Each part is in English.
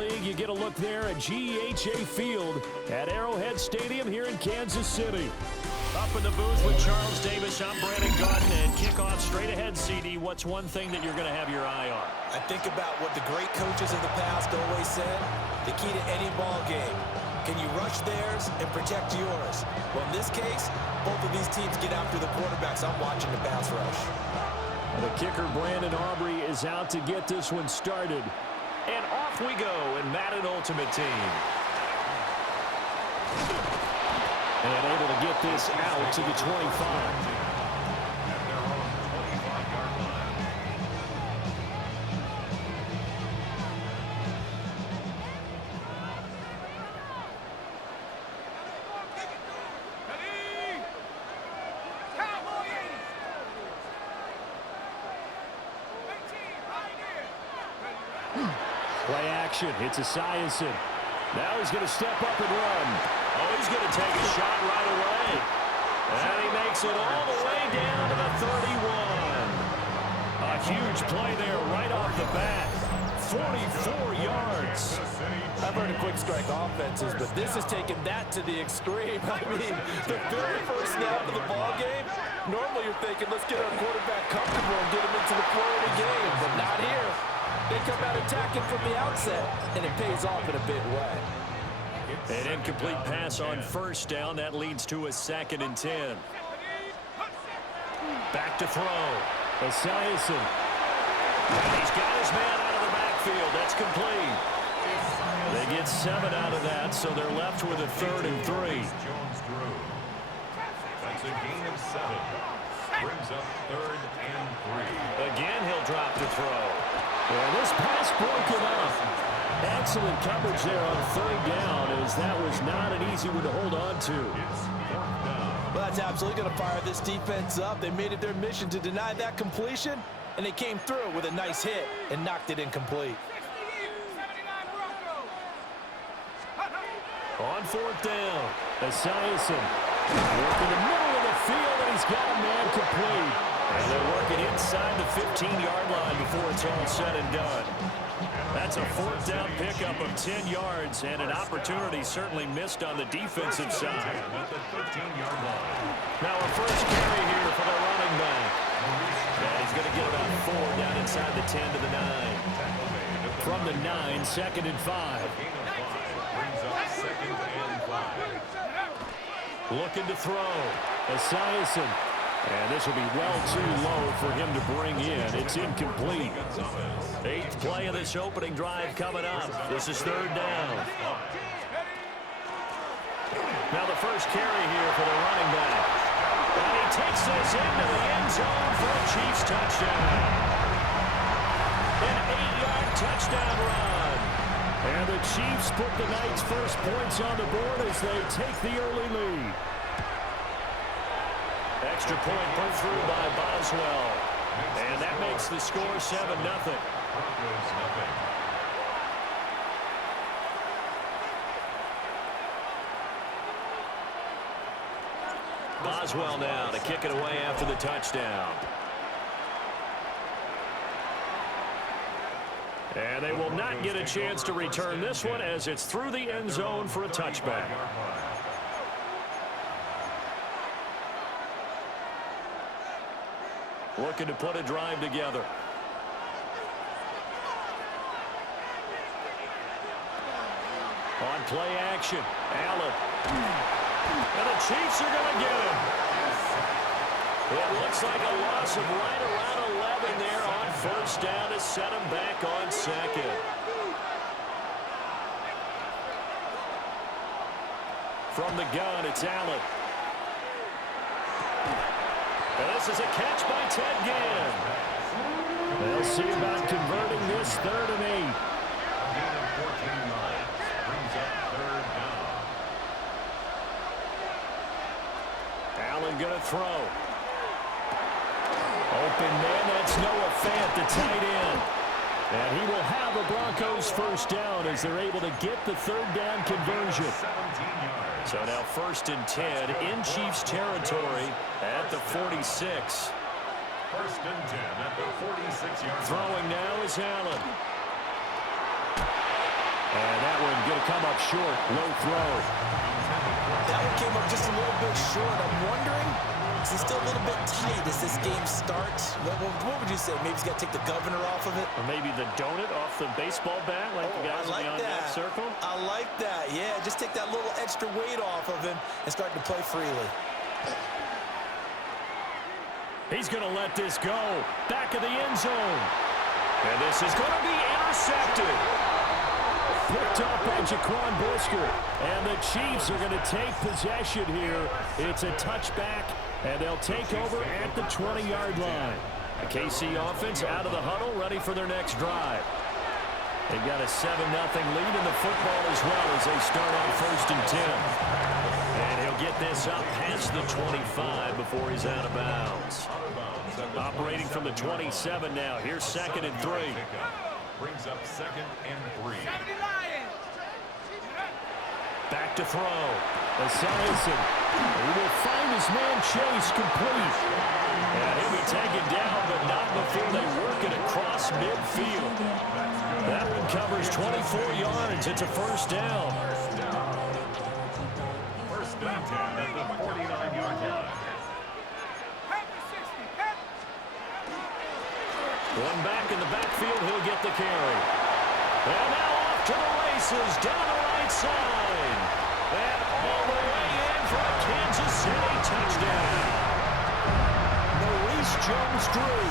League, you get a look there at GEHA Field at Arrowhead Stadium here in Kansas City. Up in the booth with Charles Davis, I'm Brandon Gaudin, and kickoff straight ahead, CD. What's one thing that you're going to have your eye on? I think about what the great coaches of the past always said. The key to any ball game. Can you rush theirs and protect yours? Well, in this case, both of these teams get after the quarterbacks. I'm watching the pass rush. The kicker, Brandon Aubrey, is out to get this one started. And off we go in Madden Ultimate Team. And able to get this out to the 25. Play action. It's Esiason. Now he's going to step up and run. Oh, he's going to take a shot right away. And he makes it all the way down to the 31. A huge play there right off the bat. 44 yards. I've heard of quick strike offenses, but this is taking that to the extreme. I mean, the very first snap of the ball game, normally you're thinking, let's get our quarterback comfortable and get him into the flow of the game, but not here. They come out attacking from the outset, and it pays off in a big way. An incomplete pass on first down. That leads to a 2nd and 10. Back to throw. Esiason. And he's got his man out of the backfield. That's complete. They get 7 out of that, so they're left with a 3rd and 3. That's a gain of 7. Brings up 3rd and 3. Again, he'll drop to throw. And this pass broken up. Excellent coverage there on 3rd down, as that was not an easy one to hold on to. Well, that's absolutely going to fire this defense up. They made it their mission to deny that completion, and they came through with a nice hit and knocked it incomplete. On 4th down, Esiason working the middle of the field, and he's got a man complete. And they're working inside the 15-yard line before it's all said and done. That's a 4th down pickup of 10 yards, and an opportunity certainly missed on the defensive side. Now a first carry here for the running back. And he's going to get about 4 down inside the 10 to the 9. From the 9, 2nd and 5. Looking to throw. Esiason. And this will be well too low for him to bring in. It's incomplete. 8th play of this opening drive coming up. This is 3rd down. Now the first carry here for the running back. And he takes this into the end zone for a Chiefs touchdown. An 8-yard touchdown run. And the Chiefs put the Knights' first points on the board as they take the early lead. Extra point put through by Boswell. And that makes the score 7-0. Boswell now to kick it away after the touchdown. And they will not get a chance to return this one as it's through the end zone for a touchback. Looking to put a drive together. On play action, Allen. And the Chiefs are going to get him. It looks like a loss of right around 11 there on first down to set him back on 2nd. From the gun, it's Allen. And this is a catch by Ted Ginn. They'll see about converting this 3rd and 8. Gain of 14 yards. Brings up 3rd down. Allen going to throw. Open man, that's Noah Fant, the tight end. And he will have a Broncos first down as they're able to get the 3rd down conversion. 17 yards. So now 1st and 10 in Chiefs territory at the 46. 1st and 10 at the 46-yard line. Throwing now is Allen. And that one going to come up short. Low throw. That one came up just a little bit short. I'm wondering, is he still a little bit tight as this game starts? What would you say? Maybe he's got to take the governor off of it? Or maybe the donut off the baseball bat like the guys like in the on-deck circle? I like that. Yeah, just take that little extra weight off of him and start to play freely. He's going to let this go. Back of the end zone. And this is going to be intercepted. Picked up by Jaquan Brisker. And the Chiefs are going to take possession here. It's a touchback, and they'll take over at the 20-yard line. The KC offense out of the huddle, ready for their next drive. They've got a 7-0 lead in the football as well as they start on 1st and 10. And he'll get this up past the 25 before he's out of bounds. Operating from the 27 now. Here's 2nd and 3. Brings up 2nd and 3. Back to throw. Esiason. He will find his man Chase complete. And he'll be taken down, but not before they work it across midfield. That one covers 24 yards. It's a 1st down. 1st and 10 at the 49-yard line. One back in the backfield, he'll get the carry. And now off to the races, down the right side. And all the way in for a Kansas City touchdown. Maurice Jones-Drew,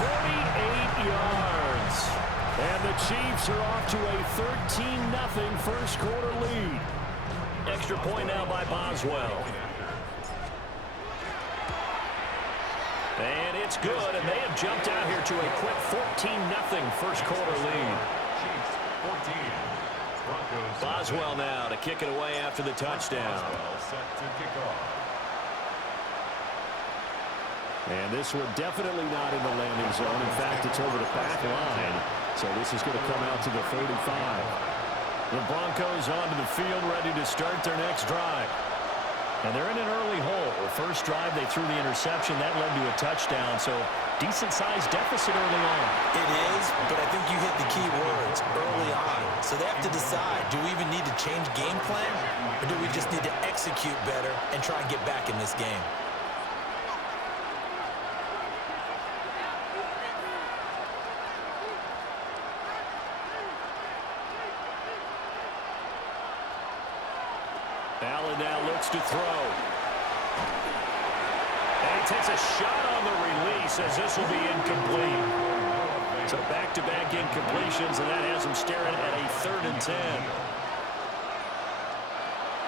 48 yards. And the Chiefs are off to a 13-0 first quarter lead. Extra point now by Boswell. And it's good, and they have jumped out here to a quick 14-0 first quarter lead. Chiefs 14. Broncos. Boswell now to kick it away after the touchdown. Boswell set to kick off. And this one definitely not in the landing zone. In fact, it's over the back line. So this is going to come out to the 35. The Broncos onto the field, ready to start their next drive. And they're in an early hole. The first drive, they threw the interception. That led to a touchdown. So decent-sized deficit early on. It is, but I think you hit the key words, early on. So they have to decide, do we even need to change game plan? Or do we just need to execute better and try and get back in this game? Allen now looks to throw. And he takes a shot on the release as this will be incomplete. So back-to-back incompletions, and that has him staring at a 3rd and 10.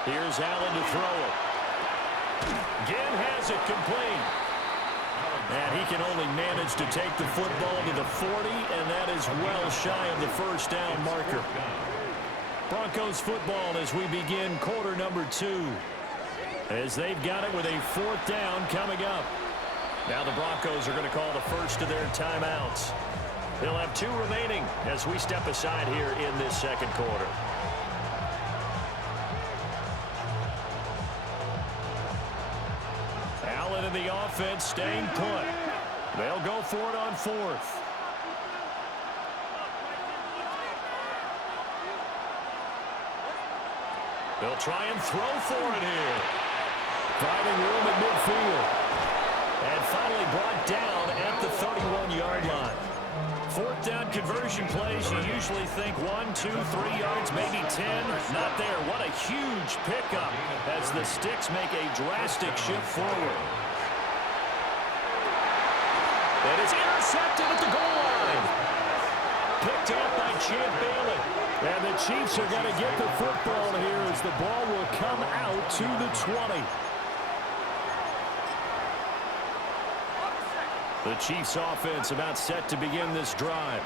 Here's Allen to throw it. Again has it complete. And he can only manage to take the football to the 40, and that is well shy of the 1st down marker. Broncos football as we begin quarter number 2. As they've got it with a 4th down coming up. Now the Broncos are going to call the first of their timeouts. They'll have 2 remaining as we step aside here in this 2nd quarter. Allen and the offense staying put. They'll go for it on 4th. They'll try and throw for it here. Finding room at midfield. And finally brought down at the 31-yard line. 4th down conversion plays, you usually think 1, 2, 3 yards, maybe 10. Not there. What a huge pickup as the Sticks make a drastic shift forward. And it's intercepted at the goal line. Picked up by Champ Bailey. And the Chiefs are going to get the football here as the ball will come out to the 20. The Chiefs offense about set to begin this drive.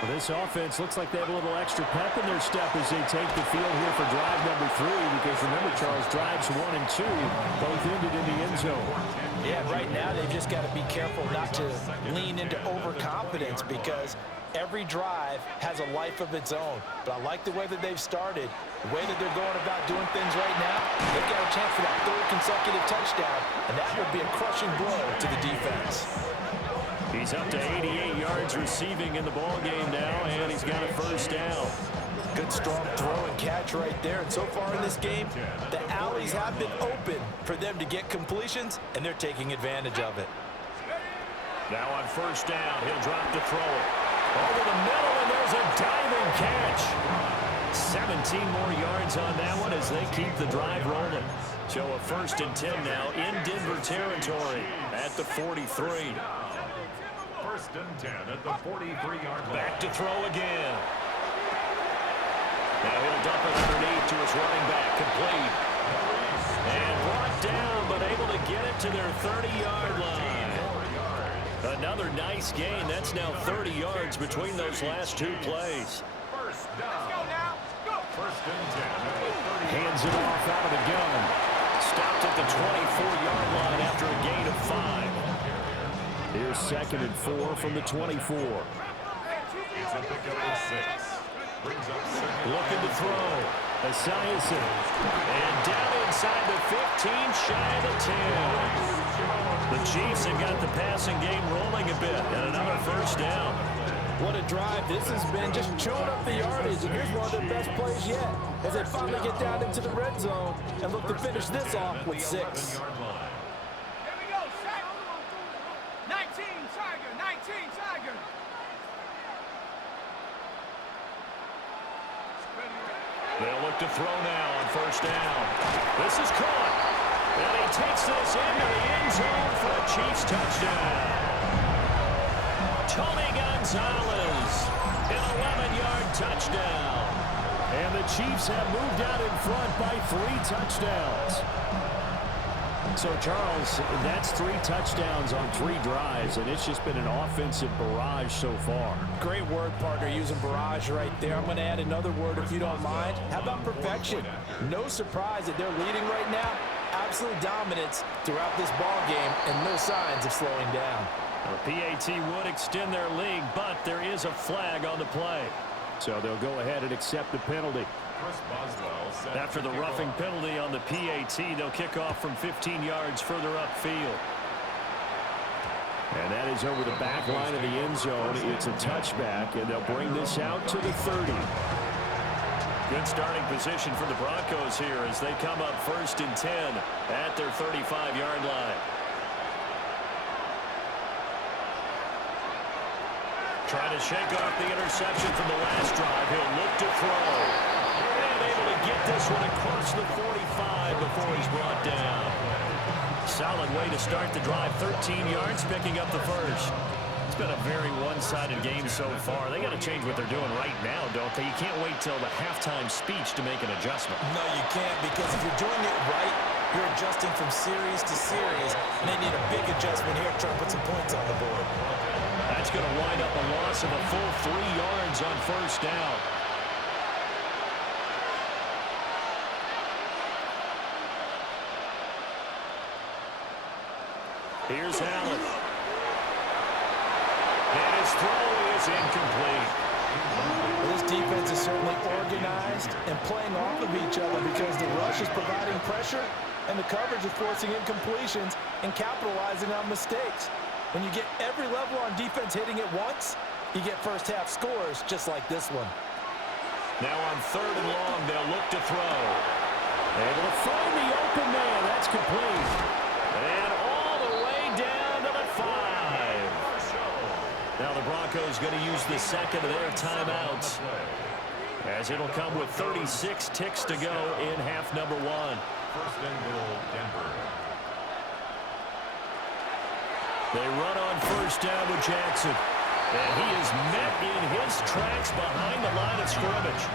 Well, this offense looks like they have a little extra pep in their step as they take the field here for drive number 3. Because remember, Charles, drives 1 and 2 both ended in the end zone. Yeah, right now they've just got to be careful not to lean into overconfidence because every drive has a life of its own. But I like the way that they've started, the way that they're going about doing things right now. They've got a chance for that 3rd consecutive touchdown, and that would be a crushing blow to the defense. He's up to 88 yards receiving in the ball game now, and he's got a 1st down. Good, strong throw and catch right there. And so far in this game, the alleys have been open for them to get completions, and they're taking advantage of it. Now on first down, he'll drop to throw it. Over the middle, and there's a diving catch. 17 more yards on that one as they keep the drive rolling. So a 1st and 10 now in Denver territory at the 43. 1st and 10 at the 43-yard line. Back to throw again. Now he'll dump it underneath to his running back, complete. And brought down, but able to get it to their 30-yard line. Another nice gain. That's now 30 yards between those last 2 plays. First down. 1st and 10 at the 30. Hands it off out of the gun. Stopped at the 24-yard line after a gain of 5. Here's 2nd and 4 from the 24. It's a pickup of 6. Brings up 2nd. Looking to throw. Esiason. And down inside the 15, shy of the 10. The Chiefs have got the passing game rolling a bit, and another 1st down. What a drive this has been, just chewing up the yardage, and here's one of their best plays yet as they finally get down into the red zone and look to finish this off with 6. Here we go, Shaq. 19, Tiger, 19, Tiger. They'll look to throw now on 1st down. This is caught. And he takes this into the end zone for a Chiefs touchdown. Tony Gonzalez, an 11-yard touchdown. And the Chiefs have moved out in front by 3 touchdowns. So, Charles, that's 3 touchdowns on 3 drives, and it's just been an offensive barrage so far. Great word, partner, using barrage right there. I'm going to add another word if you don't mind. How about perfection? No surprise that they're leading right now. Absolute dominance throughout this ball game and no signs of slowing down. The PAT would extend their lead, but there is a flag on the play. So they'll go ahead and accept the penalty. After the roughing penalty on the PAT, they'll kick off from 15 yards further upfield. And that is over the back line of the end zone. It's a touchback, and they'll bring this out to the 30. Good starting position for the Broncos here as they come up 1st and 10 at their 35-yard line. Trying to shake off the interception from the last drive. He'll look to throw. And able to get this one across the 45 before he's brought down. Solid way to start the drive. 13 yards, picking up the 1st. It's been a very one-sided game so far. They got to change what they're doing right now, don't they? You can't wait till the halftime speech to make an adjustment. No, you can't, because if you're doing it right, you're adjusting from series to series, and they need a big adjustment here to try to put some points on the board. That's going to wind up a loss of a full 3 yards on 1st down. Here's Allen. And his throw is incomplete. Well, this defense is certainly organized and playing off of each other because the rush is providing pressure and the coverage is forcing incompletions and capitalizing on mistakes. When you get every level on defense hitting it once, you get first-half scores just like this one. Now on 3rd and long, they'll look to throw. Able to find the open man. That's complete. And all the way down to the 5. Now the Broncos going to use the 2nd of their timeouts, as it'll come with 36 ticks to go in half number 1. 1st and goal, Denver. They run on 1st down with Jackson. And he is met in his tracks behind the line of scrimmage.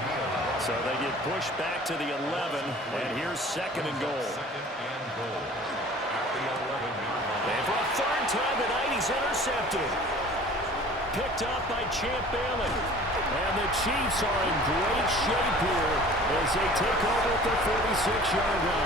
So they get pushed back to the 11, and here's 2nd and goal. 2nd and goal. At the 11-yard line. And for a 3rd time tonight, he's intercepted. Picked up by Champ Bailey. And the Chiefs are in great shape here as they take over at the 46-yard line.